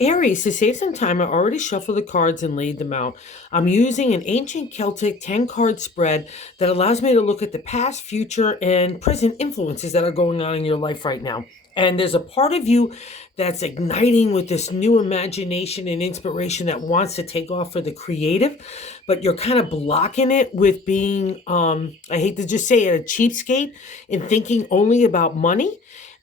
Aries, to save some time, I already shuffled the cards and laid them out. I'm using an ancient Celtic 10 card spread that allows me to look at the past, future, and present influences that are going on in your life right now. And there's a part of you that's igniting with this new imagination and inspiration that wants to take off for the creative, but you're kind of blocking it with being, I hate to just say it, a cheapskate and thinking only about money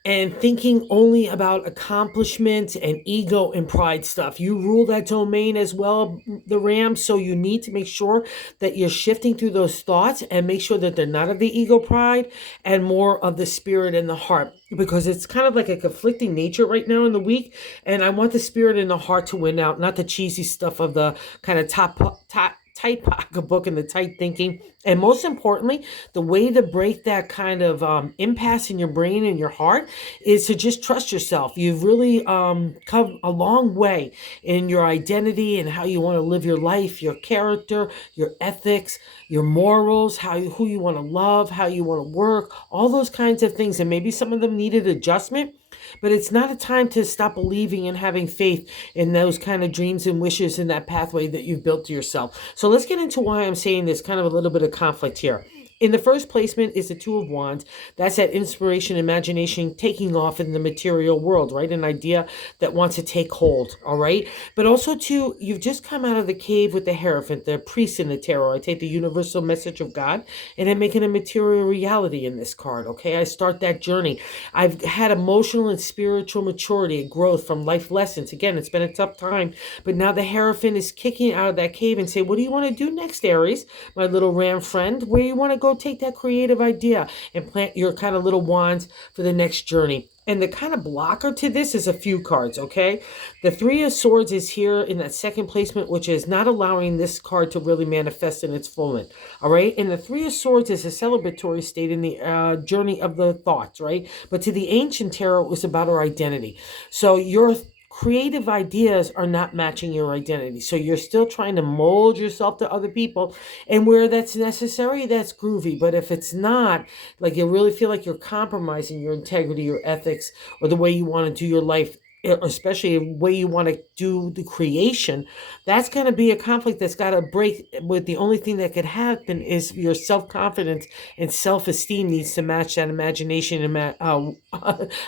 and thinking only about accomplishment and ego and pride stuff. You rule that domain as well, the Ram. So you need to make sure that you're shifting through those thoughts and make sure that they're not of the ego pride and more of the spirit and the heart. Because it's kind of like a conflicting nature right now in the week. And I want the spirit and the heart to win out, not the cheesy stuff of the kind of tight pocketbook and the tight thinking. And most importantly, the way to break that kind of impasse in your brain and your heart is to just trust yourself. You've really come a long way in your identity and how you want to live your life, your character, your ethics, your morals, who you want to love, how you want to work, all those kinds of things. And maybe some of them needed adjustment, but it's not a time to stop believing and having faith in those kind of dreams and wishes in that pathway that you've built to yourself. So let's get into why I'm saying there's kind of a little bit of conflict here. In the first placement is the Two of Wands. That's that inspiration, imagination taking off in the material world, right? An idea that wants to take hold, all right? But also, too, you've just come out of the cave with the Hierophant, the priest in the tarot. I take the universal message of God and I make it a material reality in this card, okay? I start that journey. I've had emotional and spiritual maturity and growth from life lessons. Again, it's been a tough time, but now the Hierophant is kicking out of that cave and say, what do you want to do next, Aries, my little ram friend? Where you want to go take that creative idea and plant your kind of little wands for the next journey. And the kind of blocker to this is a few cards, okay? The Three of Swords is here in that second placement, which is not allowing this card to really manifest in its fullness, all right? And the Three of Swords is a celebratory state in the journey of the thoughts, right? But to the ancient tarot, it was about our identity. So your creative ideas are not matching your identity. So you're still trying to mold yourself to other people. And where that's necessary, that's groovy. But if it's not, like you really feel like you're compromising your integrity, your ethics, or the way you want to do your life, especially the way you want to do the creation, that's going to be a conflict that's got to break. With the only thing that could happen is your self-confidence and self-esteem needs to match that imagination and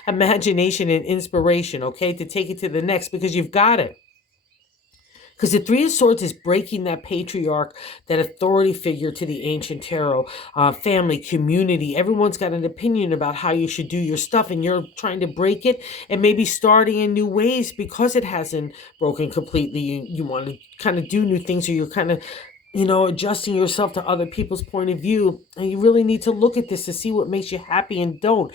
imagination and inspiration, okay, to take it to the next, because you've got it. Because the Three of Swords is breaking that patriarch, that authority figure to the ancient tarot, family, community. Everyone's got an opinion about how you should do your stuff, and you're trying to break it and maybe starting in new ways because it hasn't broken completely. You want to kind of do new things, or you're kind of adjusting yourself to other people's point of view. And you really need to look at this to see what makes you happy and don't.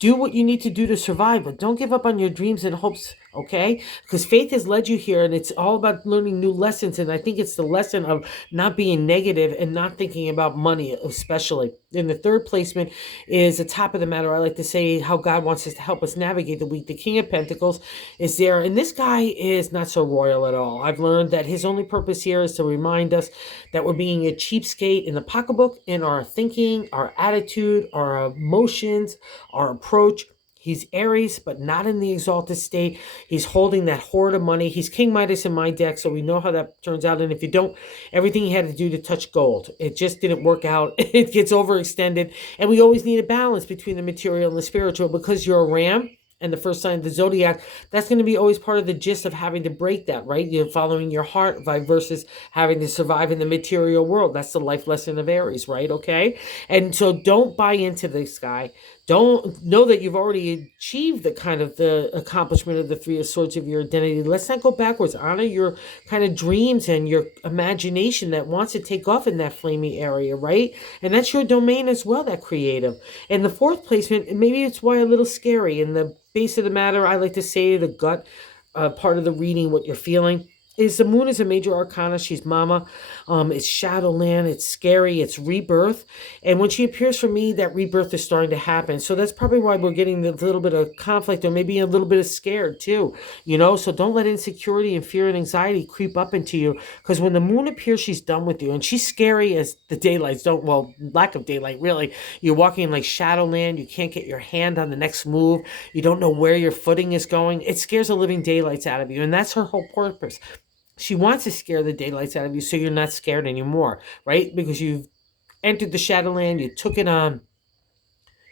Do what you need to do to survive, but don't give up on your dreams and hopes, okay? Because faith has led you here, and it's all about learning new lessons. And I think it's the lesson of not being negative and not thinking about money, especially. In the third placement is the top of the matter. I like to say how God wants us to help us navigate the week. The King of Pentacles is there, and this guy is not so royal at all. I've learned that his only purpose here is to remind us that we're being a cheapskate in the pocketbook, in our thinking, our attitude, our emotions, our approach. He's Aries, but not in the exalted state. He's holding that hoard of money. He's King Midas in my deck, so we know how that turns out. And if you don't, everything he had to do to touch gold, it just didn't work out. It gets overextended. And we always need a balance between the material and the spiritual, because you're a ram and the first sign of the zodiac. That's going to be always part of the gist of having to break that, right? You're following your heart versus having to survive in the material world. That's the life lesson of Aries, right? Okay. And so don't buy into this guy. Don't know that you've already achieved the kind of the accomplishment of the Three of Swords of your identity. Let's not go backwards. Honor your kind of dreams and your imagination that wants to take off in that flamey area, right? And that's your domain as well, that creative. And the fourth placement, maybe it's why a little scary. In the base of the matter, I like to say the gut part of the reading, what you're feeling. is the moon is a major arcana. She's mama. It's shadowland. It's scary. It's rebirth. And when she appears for me, that rebirth is starting to happen. So that's probably why we're getting a little bit of conflict, or maybe a little bit of scared too. So don't let insecurity and fear and anxiety creep up into you. Because when the moon appears, she's done with you. And she's scary as the daylights don't, well, lack of daylight, really. You're walking in like shadowland. You can't get your hand on the next move. You don't know where your footing is going. It scares the living daylights out of you. And that's her whole purpose. She wants to scare the daylights out of you so you're not scared anymore, right? Because you've entered the Shadowland, you took it on,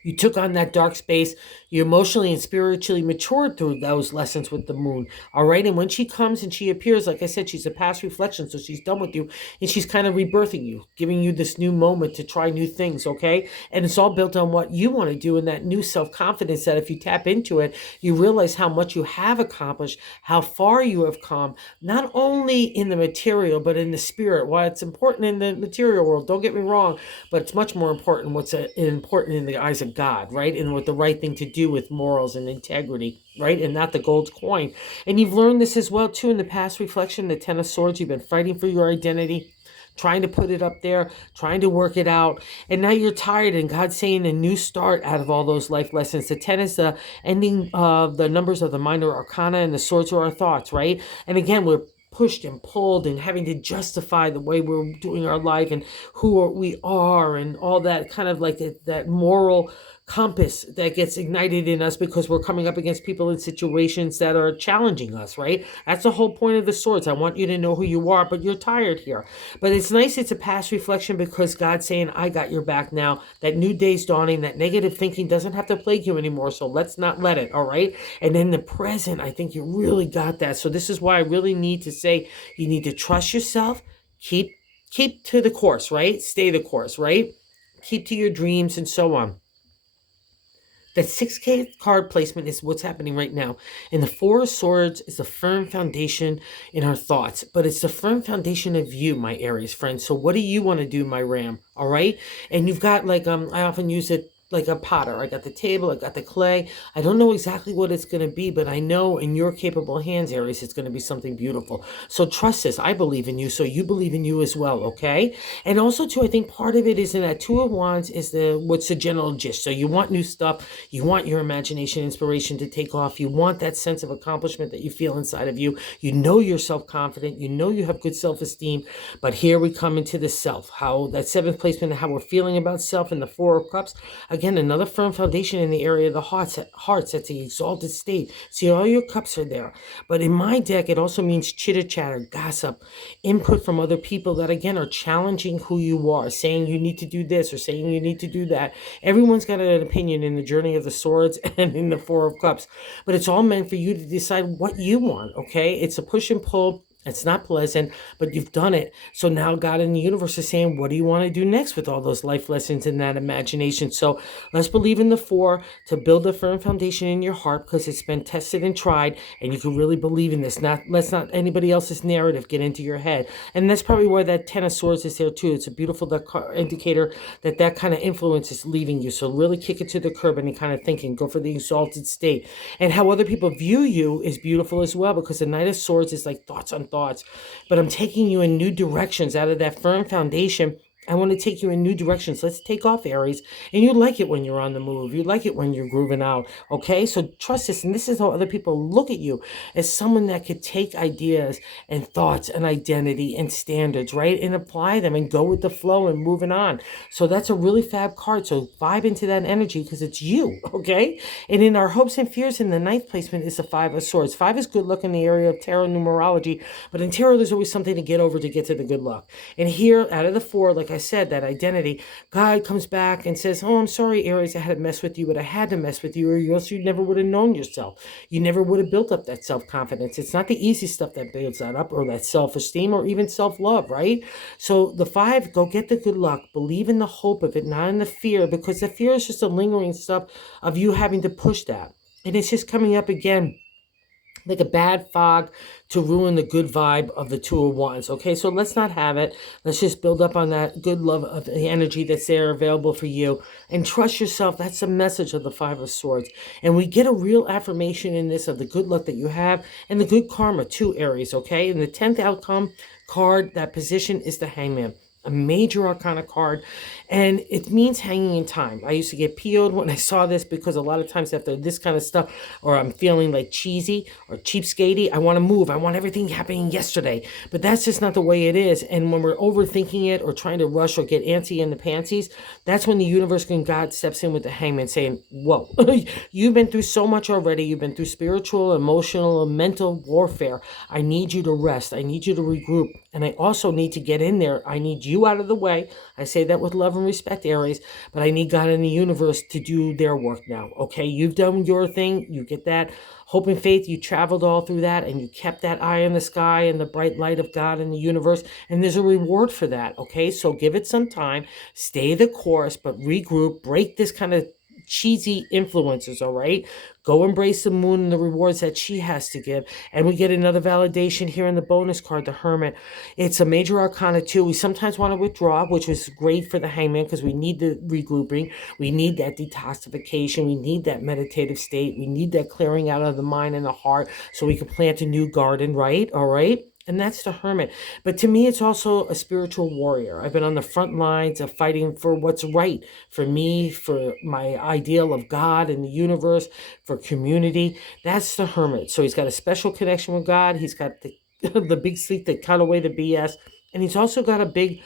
you took on that dark space. You emotionally and spiritually matured through those lessons with the moon. All right. And when she comes and she appears, like I said, she's a past reflection. So she's done with you and she's kind of rebirthing you, giving you this new moment to try new things. Okay. And it's all built on what you want to do and that new self-confidence that if you tap into it, you realize how much you have accomplished, how far you have come, not only in the material, but in the spirit. While it's important in the material world, don't get me wrong, but it's much more important what's important in the eyes of God, right? And what the right thing to do with morals and integrity, right? And not the gold coin. And you've learned this as well, too, in the past reflection, the Ten of Swords. You've been fighting for your identity, trying to put it up there, trying to work it out. And now you're tired, and God's saying a new start out of all those life lessons. The 10 is the ending of the numbers of the minor arcana, and the swords are our thoughts, right? And again, we're pushed and pulled and having to justify the way we're doing our life and who we are and all that kind of like that moral compass that gets ignited in us because we're coming up against people in situations that are challenging us, right? That's the whole point of the swords. I want you to know who you are, but you're tired here. But it's nice it's a past reflection because God's saying, I got your back now. That new day's dawning. That negative thinking doesn't have to plague you anymore, so let's not let it, all right? And in the present, I think you really got that. So this is why I really need to say you need to trust yourself, keep to the course, right? Stay the course, right? Keep to your dreams and so on. That 6K card placement is what's happening right now. And the Four of Swords is a firm foundation in our thoughts, but it's the firm foundation of you, my Aries friend. So what do you want to do, my Ram? All right. And you've got like, I often use it like a potter. I got the table, I got the clay. I don't know exactly what it's going to be, but I know in your capable hands, Aries, it's going to be something beautiful. So trust this. I believe in you, so you believe in you as well, okay? And also, too, I think part of it is in that Two of Wands is what's the general gist. So you want new stuff. You want your imagination, inspiration to take off. You want that sense of accomplishment that you feel inside of you. You know you're self-confident. You know you have good self-esteem. But here we come into the self, how that seventh placement and how we're feeling about self and the Four of Cups. Again, another firm foundation in the area of the hearts. That's the exalted state. See, all your cups are there. But in my deck, it also means chitter-chatter, gossip, input from other people that, again, are challenging who you are, saying you need to do this or saying you need to do that. Everyone's got an opinion in the Journey of the Swords and in the Four of Cups. But it's all meant for you to decide what you want, okay? It's a push and pull. It's not pleasant, but you've done it. So now God in the universe is saying, what do you want to do next with all those life lessons and that imagination? So let's believe in the Four to build a firm foundation in your heart because it's been tested and tried, and you can really believe in this. Let's not anybody else's narrative get into your head. And that's probably why that Ten of Swords is there too. It's a beautiful indicator that kind of influence is leaving you. So really kick it to the curb and kind of thinking, go for the exalted state. And how other people view you is beautiful as well, because the Knight of Swords is like thoughts on thoughts, but I'm taking you in new directions out of that firm foundation. I want to take you in new directions. Let's take off, Aries. And you like it when you're on the move. You like it when you're grooving out. Okay? So trust this. And this is how other people look at you, as someone that could take ideas and thoughts and identity and standards, right? And apply them and go with the flow and moving on. So that's a really fab card. So vibe into that energy because it's you. Okay? And in our hopes and fears, in the ninth placement is the Five of Swords. Five is good luck in the area of tarot numerology. But in tarot, there's always something to get over to get to the good luck. And here, out of the four, like I said, that identity, God comes back and says, oh, I'm sorry, Aries, I had to mess with you, but I had to mess with you, or else you never would have known yourself. You never would have built up that self-confidence. It's not the easy stuff that builds that up, or that self-esteem, or even self-love, right? So the five, go get the good luck. Believe in the hope of it, not in the fear, because the fear is just a lingering stuff of you having to push that. And it's just coming up again like a bad fog to ruin the good vibe of the Two of Wands. Okay, so let's not have it. Let's just build up on that good love of the energy that's there available for you, and trust yourself. That's the message of the Five of Swords. And we get a real affirmation in this of the good luck that you have and the good karma too, Aries. Okay, and the 10th outcome card, that position, is the Hangman, a major arcana card, and it means hanging in time. I used to get PO'd when I saw this, because a lot of times after this kind of stuff, or I'm feeling like cheesy or cheapskatey, I want to move. I want everything happening yesterday. But that's just not the way it is. And when we're overthinking it or trying to rush or get antsy in the pantsies, that's when the universe and God steps in with the Hangman saying, whoa, you've been through so much already. You've been through spiritual, emotional, and mental warfare. I need you to rest. I need you to regroup. And I also need to get in there. I need you out of the way. I say that with love and respect, Aries, but I need God and the universe to do their work now. Okay, you've done your thing. You get that hope and faith. You traveled all through that, and you kept that eye in the sky and the bright light of God and the universe. And there's a reward for that. Okay, so give it some time, stay the course, but regroup, break this kind of cheesy influences, all right? Go embrace the moon and the rewards that she has to give. And we get another validation here in the bonus card, the Hermit. It's a major arcana too. We sometimes want to withdraw, which was great for the Hangman, because we need the regrouping. We need that detoxification. We need that meditative state. We need that clearing out of the mind and the heart so we can plant a new garden, right? All right. And that's the Hermit. But to me, it's also a spiritual warrior. I've been on the front lines of fighting for what's right for me, for my ideal of God and the universe, for community. That's the Hermit. So he's got a special connection with God. He's got the the big sleep that cut away the BS. And he's also got a big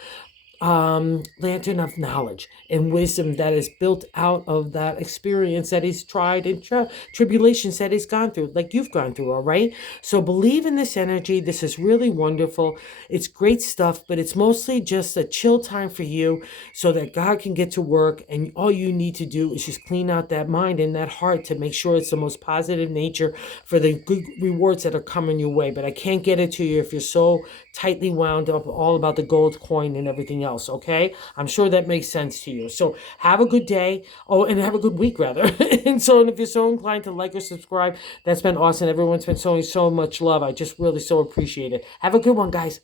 lantern of knowledge and wisdom that is built out of that experience that he's tried and tribulations that he's gone through, like you've gone through. All right, so believe in this energy. This is really wonderful. It's great stuff, but it's mostly just a chill time for you so that God can get to work, and all you need to do is just clean out that mind and that heart to make sure it's the most positive nature for the good rewards that are coming your way. But I can't get it to you if you're so tightly wound up all about the gold coin and everything else. Okay, I'm sure that makes sense to you. So have a good day. Oh, and have a good week rather. And if you're so inclined to like or subscribe, that's been awesome. Everyone's been showing so much love. I just really so appreciate it. Have a good one, guys.